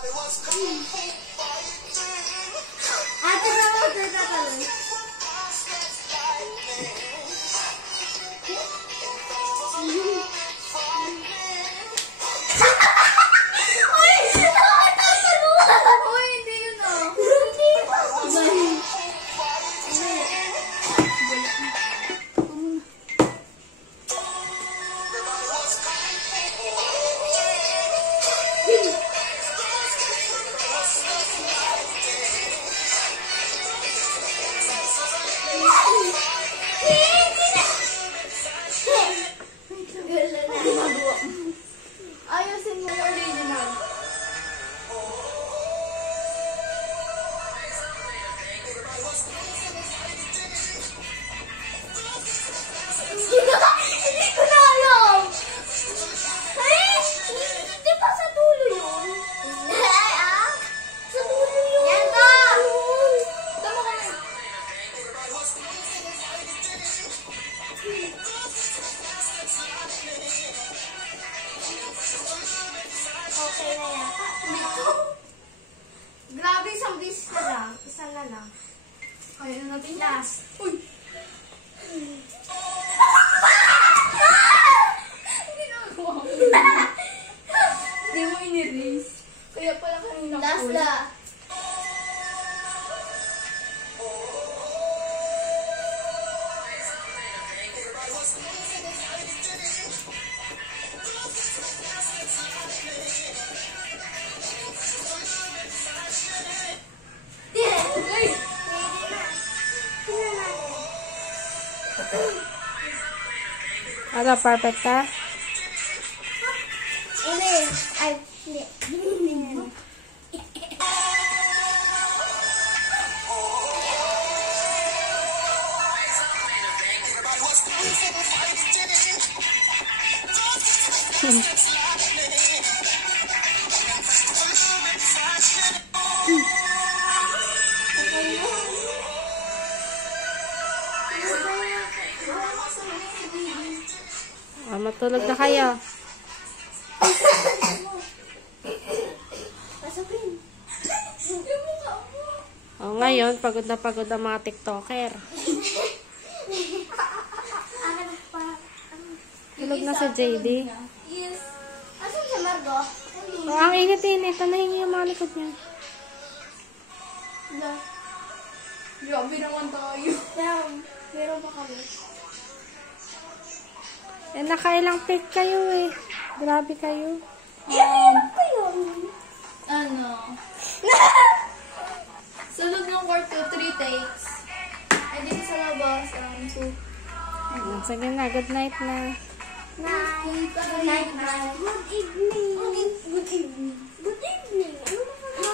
Ate na mo, tita ka lang. Ayusin mo yung original. Hindi ko na alam. Di ba sa dulo yun? Sa dulo yun. Yan ka! Tama ka na. Okay na yata. Grabe, isang bis na lang. Isa na lang. Kaya na natin last. Uy! Ginagawa mo. Hindi mo inirase. Kaya pala kanina ko. Last na. Ano, perfect ka? Hindi. Ay, hindi. Matulog na kayo. Pasukin. Yung mukha mo. Ngayon, pagod na pagod ang mga TikToker. Tulog na si JD. Yes. Asan si Margo? Ang init-init. Tanahin yung mga likod niya. Grabe naman tayo. Meron pa kami. Nakailang pick kayo eh. Grabe kayo. Ilan pa yun? Ano? Sunod ng quarto, 3 takes. Ay, dito sa labas, 2. Sige na, good night na. Night. Good evening.